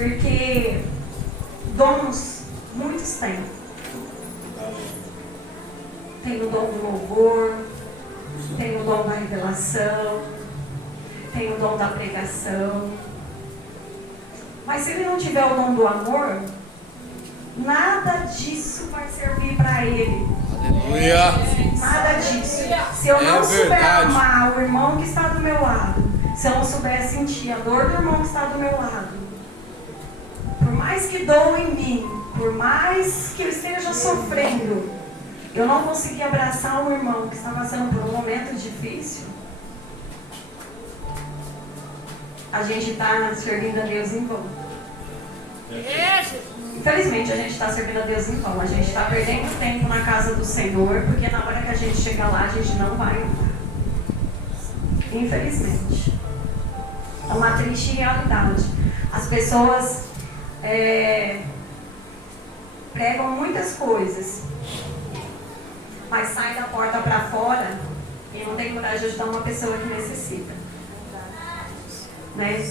Porque dons, muitos têm. Tem o dom do louvor, tem o dom da revelação, tem o dom da pregação. Mas se ele não tiver o dom do amor, nada disso vai servir para ele. Aleluia. Nada disso. Se eu não souber amar o irmão que está do meu lado, se eu não souber sentir a dor do irmão que está do meu lado, por mais que doa em mim, por mais que eu esteja sofrendo, eu não consegui abraçar um irmão que está passando por um momento difícil, a gente está servindo a Deus em vão. Infelizmente a gente está servindo a Deus em vão. A gente está perdendo tempo na casa do Senhor, porque na hora que a gente chegar lá, a gente não vai entrar. Infelizmente. É uma triste realidade. As pessoas pregam muitas coisas, mas saem da porta para fora e não tem coragem de ajudar uma pessoa que necessita. Né?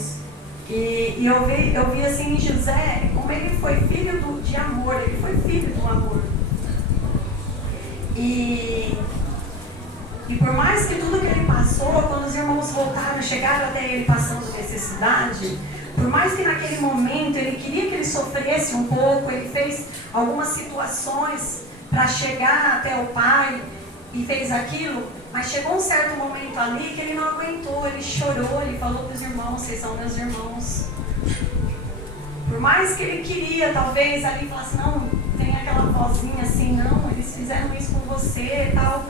E eu vi assim em José, como ele foi filho de amor, ele foi filho do amor. E por mais que tudo que ele passou, quando os irmãos voltaram, chegaram até ele passando necessidade, por mais que naquele momento ele queria que ele sofresse um pouco, ele fez algumas situações para chegar até o pai e fez aquilo, mas chegou um certo momento ali que ele não aguentou, ele chorou, ele falou para os irmãos: vocês são meus irmãos. Por mais que ele queria, talvez, ali falasse: não, tem aquela vozinha assim, não, eles fizeram isso com você e tal.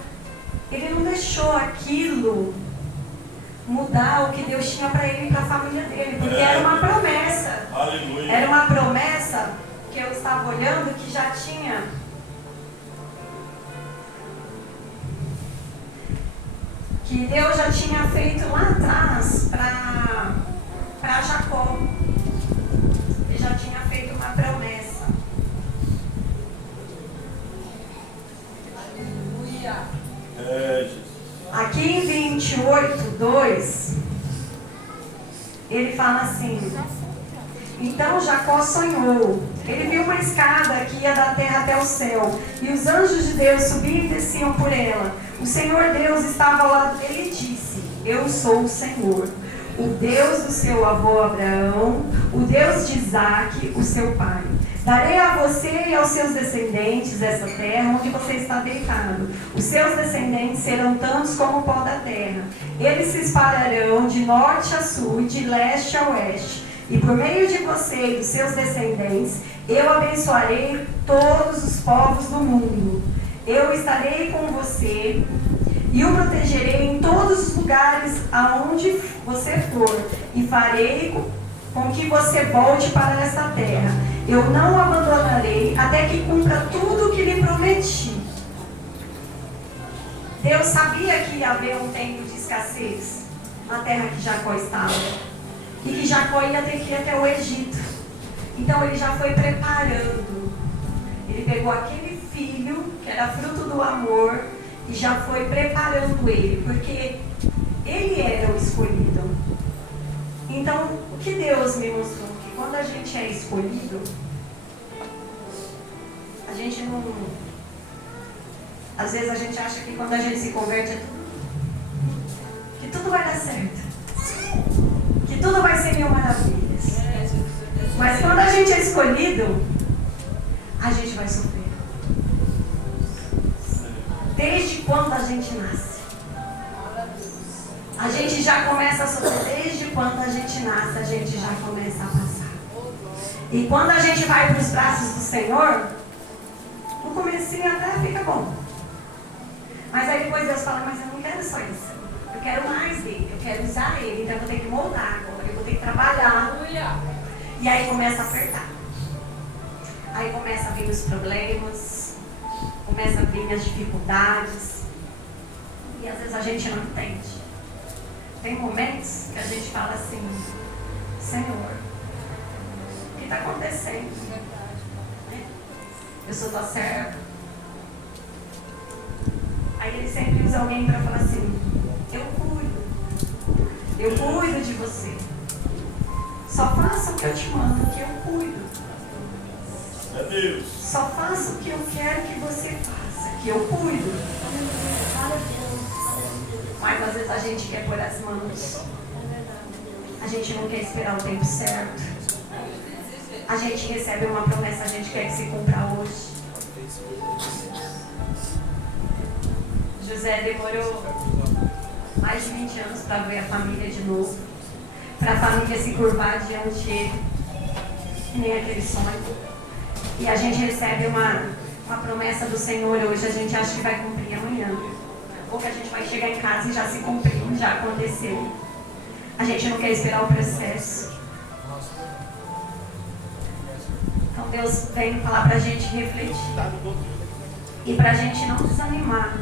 Ele não deixou aquilo mudar o que Deus tinha para ele e para a família dele, porque era uma promessa. Aleluia. Era uma promessa que eu estava olhando que já tinha. Que Deus já tinha feito lá atrás para Jacó. Ele já tinha feito uma promessa. Aleluia. Aqui em 28:2, ele fala assim: então Jacó sonhou. Ele viu uma escada que ia da terra até o céu, e os anjos de Deus subiam e desciam por ela. O Senhor Deus estava ao lado dele e disse: eu sou o Senhor, o Deus do seu avô Abraão, o Deus de Isaque, o seu pai. Darei a você e aos seus descendentes essa terra onde você está deitado. Os seus descendentes serão tantos como o pó da terra. Eles se espalharão de norte a sul e de leste a oeste. E por meio de você e dos seus descendentes, eu abençoarei todos os povos do mundo. Eu estarei com você e o protegerei em todos os lugares aonde você for, e farei com que você volte para esta terra. Eu não o abandonarei até que cumpra tudo o que lhe prometi. Deus sabia que ia haver um tempo de escassez na terra que Jacó estava, e que Jacó ia ter que ir até o Egito. Então ele já foi preparando. Ele pegou aquele filho que era fruto do amor e já foi preparando ele, porque ele era o escolhido. Então, o que Deus me mostrou? Que quando a gente é escolhido, a gente não... Às vezes a gente acha que quando a gente se converte que tudo vai dar certo, que tudo vai ser mil maravilhas. Mas quando a gente é escolhido, a gente vai sofrer. Desde quando a gente nasce. A gente já começa a sofrer. Desde quando a gente nasce, a gente já começa a passar. E quando a gente vai para os braços do Senhor, no comecinho até fica bom. Mas aí depois Deus fala: mas eu não quero só isso. Eu quero mais dele, eu quero usar ele. Então eu vou ter que moldar agora, eu vou ter que trabalhar. E aí começa a apertar. Aí começa a vir os problemas, começa a vir as dificuldades. E às vezes a gente não entende. Tem momentos que a gente fala assim: Senhor, o que está acontecendo? Eu sou tua serva. Aí ele sempre usa alguém para falar assim: eu cuido de você. Só faça o que eu te mando, que eu cuido. É Deus. Só faça o que eu quero que você faça, que eu cuido. Mas às vezes a gente quer pôr as mãos. A gente não quer esperar o tempo certo. A gente recebe uma promessa, a gente quer que se cumpra hoje. José demorou mais de 20 anos para ver a família de novo. Para a família se curvar diante dele. Nem aquele sonho. E a gente recebe uma promessa do Senhor hoje, a gente acha que vai cumprir amanhã. Ou que a gente vai chegar em casa e já se cumpriu, já aconteceu. A gente não quer esperar o processo. Então Deus vem falar para a gente refletir. E para a gente não desanimar.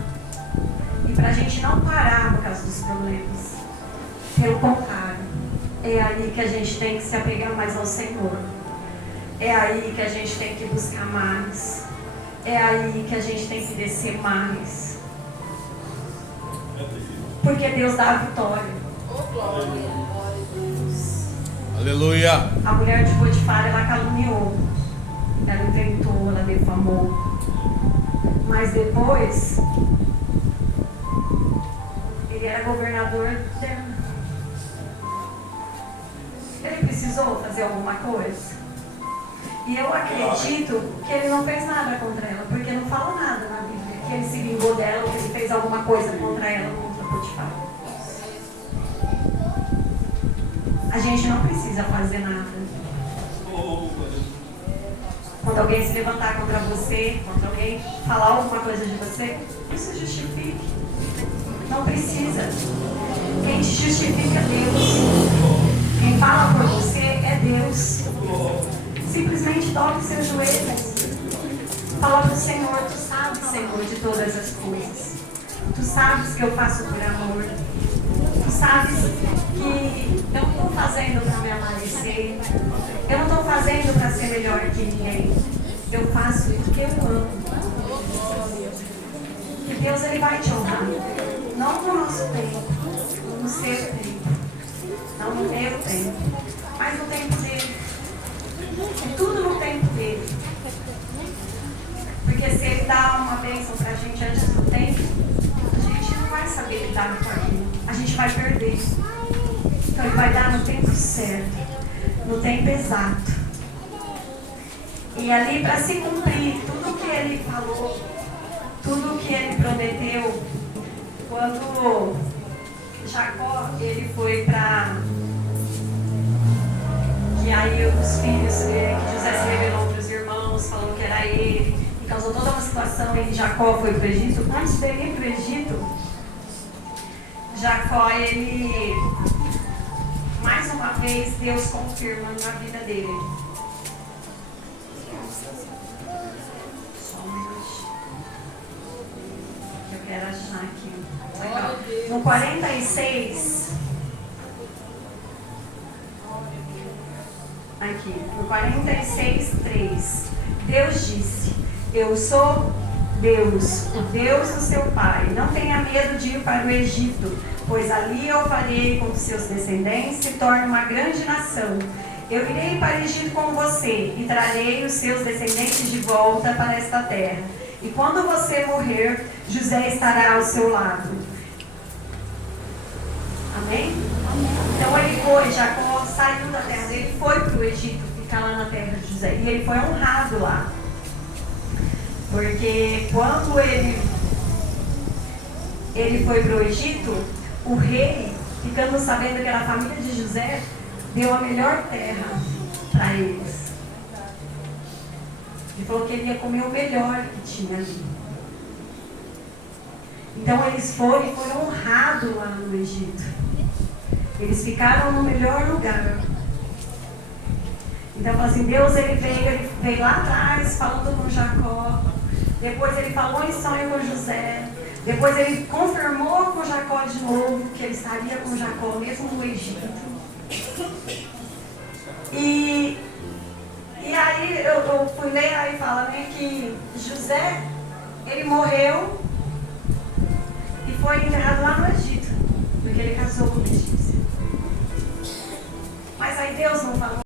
E para a gente não parar por causa dos problemas. Pelo contrário, é aí que a gente tem que se apegar mais ao Senhor. É aí que a gente tem que buscar mais. É aí que a gente tem que descer mais. Porque Deus dá a vitória. Aleluia. A mulher de Potifar, ela caluniou. Ela inventou, ela defamou. Mas depois, ele era governador dela. Ele precisou fazer alguma coisa. E eu acredito que ele não fez nada contra ela, porque não fala nada na Bíblia, que ele se vingou dela ou que ele fez alguma coisa contra ela, contra Potifar. A gente não precisa fazer nada. Quando alguém se levantar contra você, quando alguém falar alguma coisa de você, não se justifique. Não precisa. Quem te justifica é Deus. Quem fala por você é Deus. Simplesmente dobre seus joelhos. Fala para o Senhor, tu sabes, Senhor, de todas as coisas. Tu sabes que eu faço por amor. Tu sabes que eu não estou fazendo para me amanecer. Eu não estou fazendo para ser melhor que ninguém. Eu faço porque eu amo. E Deus, Ele vai te honrar. Não no nosso tempo, no seu tempo. Não no meu tempo, mas no tempo dele. É tudo no tempo dele. Porque se ele dá uma bênção pra gente antes do tempo, a gente não vai saber lidar com aquilo. A gente vai perder. Então ele vai dar no tempo certo, no tempo exato. E ali para se cumprir tudo o que ele falou, tudo o que ele prometeu, quando Jacó ele foi para... E aí os filhos, que José se revelou para os irmãos, falou que era ele, e causou toda uma situação, e Jacó foi para o Egito. Antes dele ir para o Egito, Jacó, ele, mais uma vez, Deus confirma na vida dele. Só um minutinho. Eu quero achar aqui. Legal. No 46... Aqui, no 46:3, Deus disse: eu sou Deus, o Deus do seu pai. Não tenha medo de ir para o Egito, pois ali eu farei com que seus descendentes se tornem uma grande nação. Eu irei para o Egito com você e trarei os seus descendentes de volta para esta terra. E quando você morrer, José estará ao seu lado. Amém? Então ele foi, Jacó saiu da terra dele, foi para o Egito, ficar lá na terra de José. E ele foi honrado lá. Porque quando ele foi para o Egito, o rei, ficando sabendo que era a família de José, deu a melhor terra para eles. Ele falou que ele ia comer o melhor que tinha ali. Então eles foram honrados lá no Egito. Eles ficaram no melhor lugar. Então, assim, Deus ele veio lá atrás falando com Jacó. Depois ele falou em sonho com José. Depois ele confirmou com Jacó de novo que ele estaria com Jacó, mesmo no Egito. E aí eu fui ler, aí fala, né, que José, ele morreu e foi enterrado lá no Egito, porque ele casou com o egípcio. Mas aí Deus não falou.